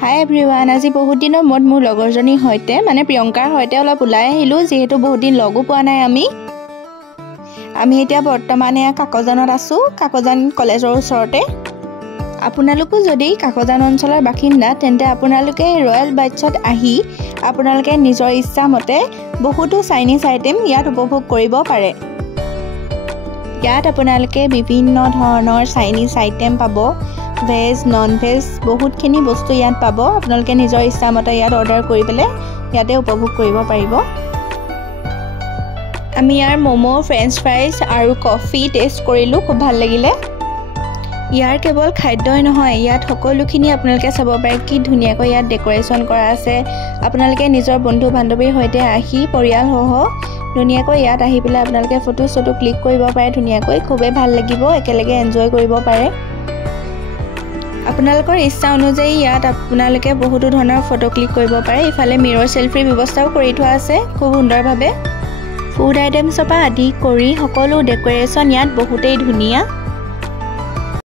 হাই everyone, আজি বহুত দিনৰ মূৰত মোৰ লগৰজনীৰ সৈতে মানে প্ৰিয়ংকাৰ সৈতে অলপ ওলাই আহিলোঁ, যিহেতু বহুত দিন লগো পোৱা নাই আমি এতিয়া বৰ্তমান কাকজানত আছোঁ, কাকজান কলেজৰ ওচৰতে। আপোনালোকো যদি কাকজান অঞ্চলৰ বাসিন্দা তেন্তে আপোনালোকে ৰয়েল বাইটছত আহি আপোনালোকে নিজৰ ইচ্ছামতে বহুতো চাইনিজ আইটেম ইয়াত উপভোগ কৰিব পাৰে। ইয়াত আপোনালোকে বিভিন্ন ধৰণৰ চাইনিজ আইটেম পাব, ভেজ নন ভেজ বহুতখিনি বস্তু ইয়াত পাব। আপোনালোকে নিজৰ ইচ্ছামতে ইয়াত অৰ্ডাৰ কৰি পেলাই ইয়াতে উপভোগ কৰিব পাৰিব। আমি ইয়াৰ ম'ম', ফ্ৰেঞ্চ ফ্ৰাইজ আৰু কফি টেষ্ট কৰিলোঁ, খুব ভাল লাগিলে। ইয়াৰ কেৱল খাদ্যই নহয়, ইয়াত সকলোখিনি আপোনালোকে চাব পাৰে, কি ধুনীয়াকৈ ইয়াত ডেক'ৰেশ্যন কৰা আছে। আপোনালোকে নিজৰ বন্ধু বান্ধৱীৰ সৈতে আহি পৰিয়ালসহ ধুনীয়াকৈ ইয়াত আহি পেলাই আপোনালোকে ফটো ক্লিক কৰিব পাৰে ধুনীয়াকৈ, খুবেই ভাল লাগিব, একেলগে এনজয় কৰিব পাৰে। আপোনালোকৰ ইচ্ছা অনুযায়ী ইয়াত আপোনালোকে বহুতো ধৰণৰ ফটো ক্লিক কৰিব পাৰে। ইফালে মিৰৰ চেলফিৰ ব্যৱস্থাও কৰি থোৱা আছে খুব সুন্দৰভাৱে। ফুড আইটেমছৰ পৰা আদি কৰি সকলো ডেক'ৰেশ্যন ইয়াত বহুতেই ধুনীয়া।